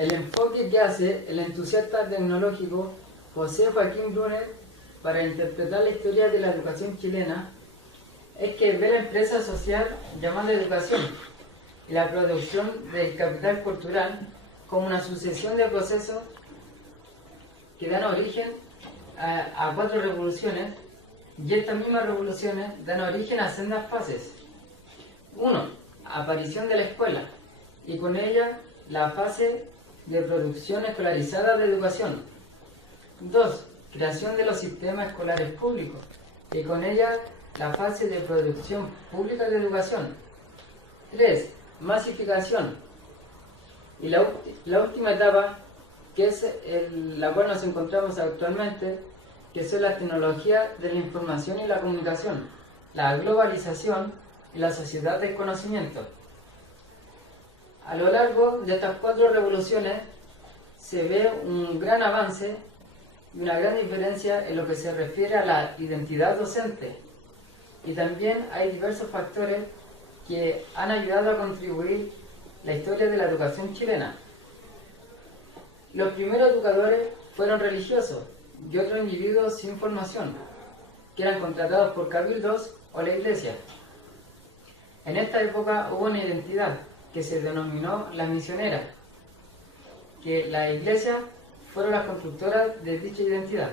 El enfoque que hace el entusiasta tecnológico José Joaquín Brunner para interpretar la historia de la educación chilena es que ve la empresa social llamada educación y la producción del capital cultural como una sucesión de procesos que dan origen a 4 revoluciones, y estas mismas revoluciones dan origen a sendas fases. 1. Aparición de la escuela, y con ella la fase de producción escolarizada de educación. 2. Creación de los sistemas escolares públicos, y con ella la fase de producción pública de educación. 3. Masificación. Y la última etapa, que es la cual nos encontramos actualmente, que son las tecnologías de la información y la comunicación, la globalización y la sociedad del conocimiento. A lo largo de estas 4 revoluciones se ve un gran avance y una gran diferencia en lo que se refiere a la identidad docente, y también hay diversos factores que han ayudado a contribuir la historia de la educación chilena. Los primeros educadores fueron religiosos y otros individuos sin formación, que eran contratados por cabildos o la iglesia. En esta época hubo una identidad que se denominó la misionera, que la iglesia fueron las constructoras de dicha identidad.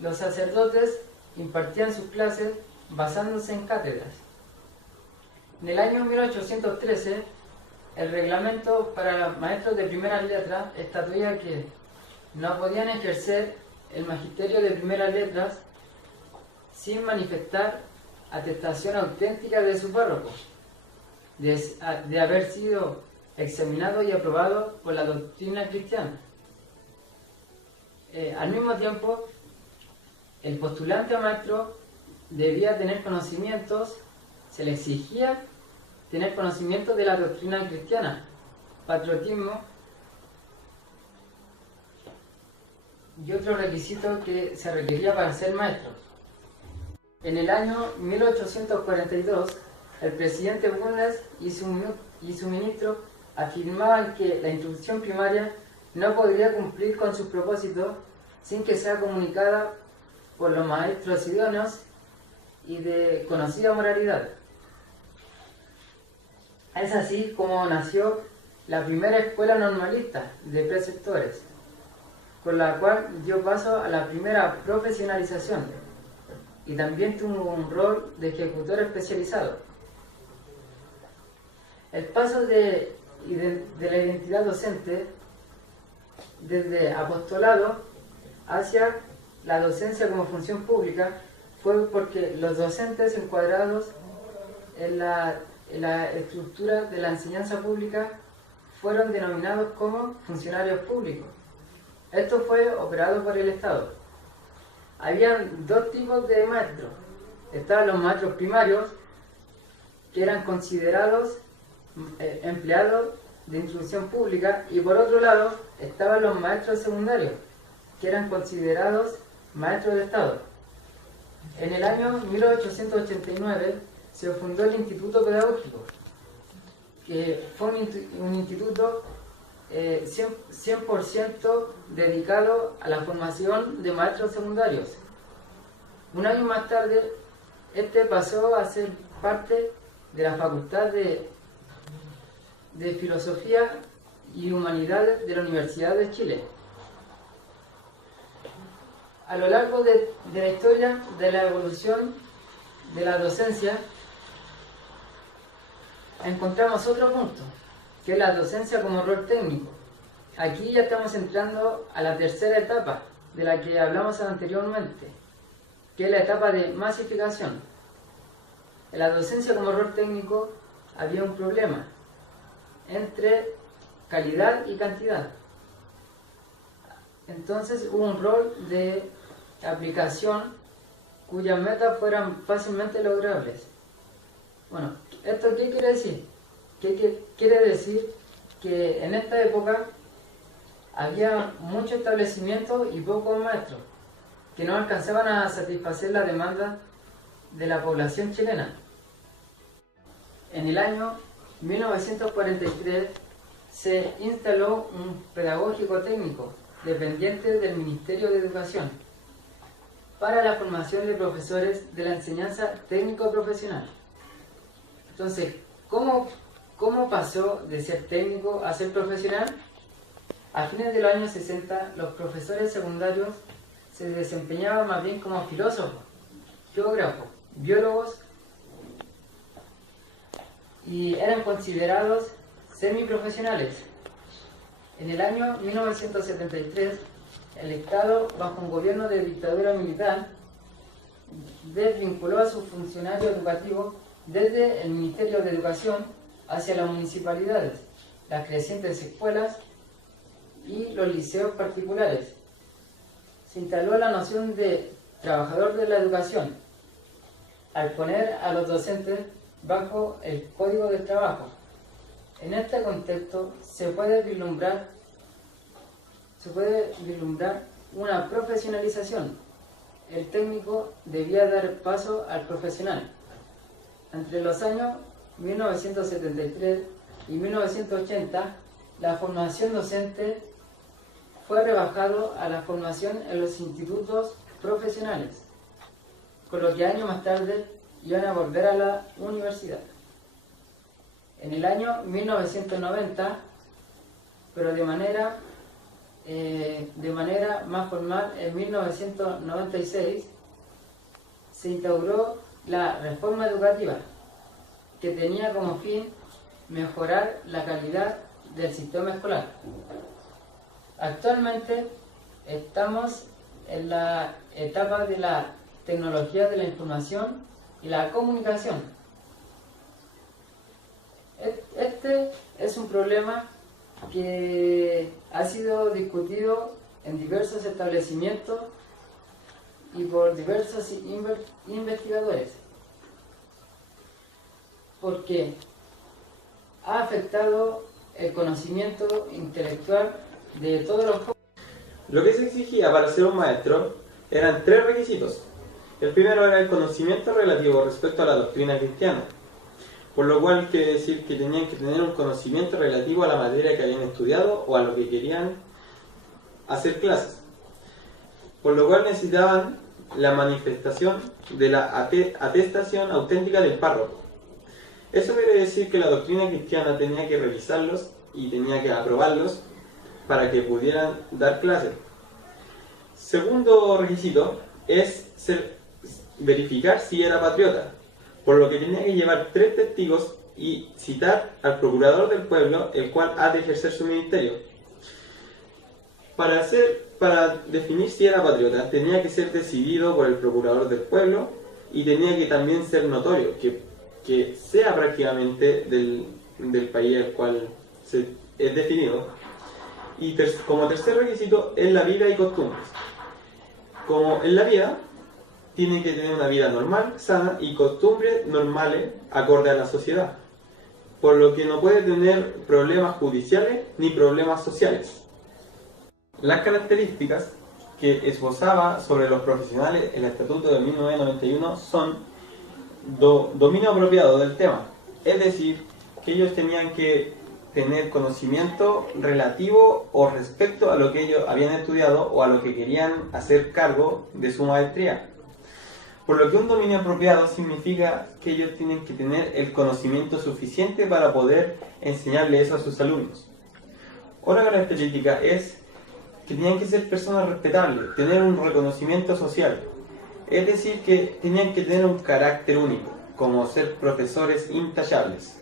Los sacerdotes impartían sus clases basándose en cátedras. En el año 1813, el reglamento para los maestros de primeras letras estatuía que no podían ejercer el magisterio de primeras letras sin manifestar atestación auténtica de su párroco, de haber sido examinado y aprobado por la doctrina cristiana. Al mismo tiempo, el postulante a maestro debía tener conocimientos, se le exigía tener conocimiento de la doctrina cristiana, patriotismo y otro requisito que se requería para ser maestro. En el año 1842, el presidente Bulnes y su ministro afirmaban que la instrucción primaria no podría cumplir con sus propósitos sin que sea comunicada por los maestros idóneos y de conocida moralidad. Es así como nació la primera escuela normalista de preceptores, con la cual dio paso a la primera profesionalización y también tuvo un rol de ejecutor especializado. El paso de la identidad docente desde apostolado hacia la docencia como función pública fue porque los docentes encuadrados en la estructura de la enseñanza pública fueron denominados como funcionarios públicos. Esto fue operado por el Estado. Habían 2 tipos de maestros. Estaban los maestros primarios, que eran considerados empleados de instrucción pública, y por otro lado estaban los maestros secundarios, que eran considerados maestros de Estado. En el año 1889 se fundó el Instituto Pedagógico, que fue un instituto 100% dedicado a la formación de maestros secundarios. Un año más tarde, este pasó a ser parte de la Facultad de Filosofía y Humanidades de la Universidad de Chile. A lo largo de la historia de la evolución de la docencia, encontramos otro punto, que es la docencia como rol técnico. Aquí ya estamos entrando a la tercera etapa de la que hablamos anteriormente, que es la etapa de masificación. En la docencia como rol técnico había un problema entre calidad y cantidad. Entonces hubo un rol de aplicación cuyas metas fueran fácilmente logrables. Bueno, ¿esto qué quiere decir? Quiere decir que en esta época había muchos establecimientos y pocos maestros, que no alcanzaban a satisfacer la demanda de la población chilena. En el año 1943 se instaló un pedagógico técnico dependiente del Ministerio de Educación para la formación de profesores de la enseñanza técnico-profesional. Entonces, ¿cómo pasó de ser técnico a ser profesional? A fines de los años 60, los profesores secundarios se desempeñaban más bien como filósofos, geógrafos, biólogos, y eran considerados semiprofesionales. En el año 1973, el Estado, bajo un gobierno de dictadura militar, desvinculó a sus funcionarios educativos desde el Ministerio de Educación hacia las municipalidades, las crecientes escuelas y los liceos particulares. Se instaló la noción de trabajador de la educación, al poner a los docentes bajo el Código del Trabajo. En este contexto se puede vislumbrar una profesionalización. El técnico debía dar paso al profesional. Entre los años 1973 y 1980, la formación docente fue rebajado a la formación en los institutos profesionales, con lo que años más tarde iban a volver a la universidad. En el año 1990, pero de manera más formal, en 1996, se instauró la reforma educativa, que tenía como fin mejorar la calidad del sistema escolar. Actualmente estamos en la etapa de la tecnología de la información y la comunicación. Este es un problema que ha sido discutido en diversos establecimientos y por diversos investigadores, porque ha afectado el conocimiento intelectual de todos los jóvenes. Lo que se exigía para ser un maestro eran 3 requisitos. El primero era el conocimiento relativo respecto a la doctrina cristiana, por lo cual quiere decir que tenían que tener un conocimiento relativo a la materia que habían estudiado o a lo que querían hacer clases, por lo cual necesitaban la manifestación de la atestación auténtica del párroco. Eso quiere decir que la doctrina cristiana tenía que revisarlos y tenía que aprobarlos para que pudieran dar clases. Segundo requisito es verificar si era patriota, por lo que tenía que llevar 3 testigos y citar al procurador del pueblo, el cual ha de ejercer su ministerio. Para definir si era patriota, tenía que ser decidido por el procurador del pueblo y tenía que también ser notorio, que sea prácticamente del país al cual es definido. Y como tercer requisito es la vida y costumbres. Como en la vida, tiene que tener una vida normal, sana y costumbres normales acorde a la sociedad, por lo que no puede tener problemas judiciales ni problemas sociales. Las características que esbozaba sobre los profesionales el Estatuto de 1991 son dominio apropiado del tema, es decir, que ellos tenían que tener conocimiento relativo o respecto a lo que ellos habían estudiado o a lo que querían hacer cargo de su maestría. Por lo que un dominio apropiado significa que ellos tienen que tener el conocimiento suficiente para poder enseñarle eso a sus alumnos. Otra característica es que tenían que ser personas respetables, tener un reconocimiento social. Es decir, que tenían que tener un carácter único, como ser profesores intachables.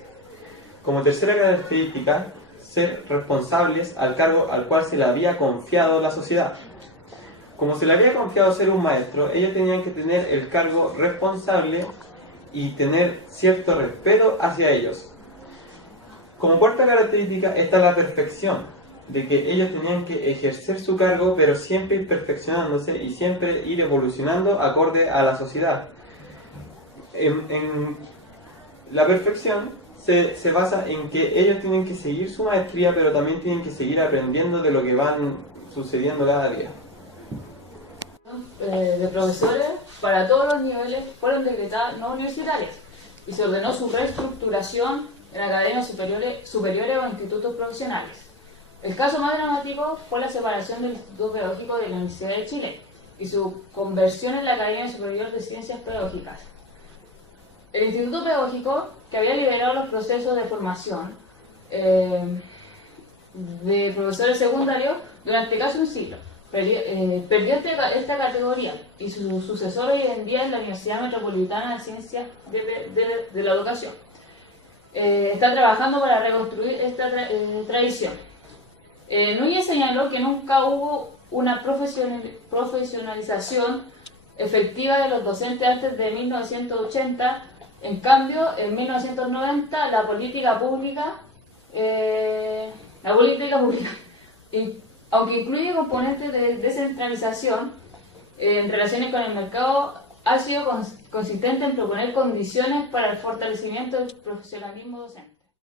Como tercera característica, ser responsables al cargo al cual se le había confiado la sociedad. Como se le había confiado ser un maestro, ellos tenían que tener el cargo responsable y tener cierto respeto hacia ellos. Como cuarta característica está la perfección, de que ellos tenían que ejercer su cargo, pero siempre ir perfeccionándose y siempre ir evolucionando acorde a la sociedad. En la perfección se basa en que ellos tienen que seguir su maestría, pero también tienen que seguir aprendiendo de lo que van sucediendo cada día. De profesores para todos los niveles fueron decretadas no universitarias y se ordenó su reestructuración en academias superiores o institutos profesionales. El caso más dramático fue la separación del Instituto Pedagógico de la Universidad de Chile y su conversión en la Academia Superior de Ciencias Pedagógicas. El Instituto Pedagógico, que había liderado los procesos de formación de profesores secundarios durante casi un siglo, perdió esta categoría, y su sucesor hoy en día es la Universidad Metropolitana de Ciencias de la Educación. Está trabajando para reconstruir esta tradición. Núñez señaló que nunca hubo una profesionalización efectiva de los docentes antes de 1980. En cambio, en 1990 la política pública, aunque incluye componentes de descentralización en relaciones con el mercado, ha sido consistente en proponer condiciones para el fortalecimiento del profesionalismo docente.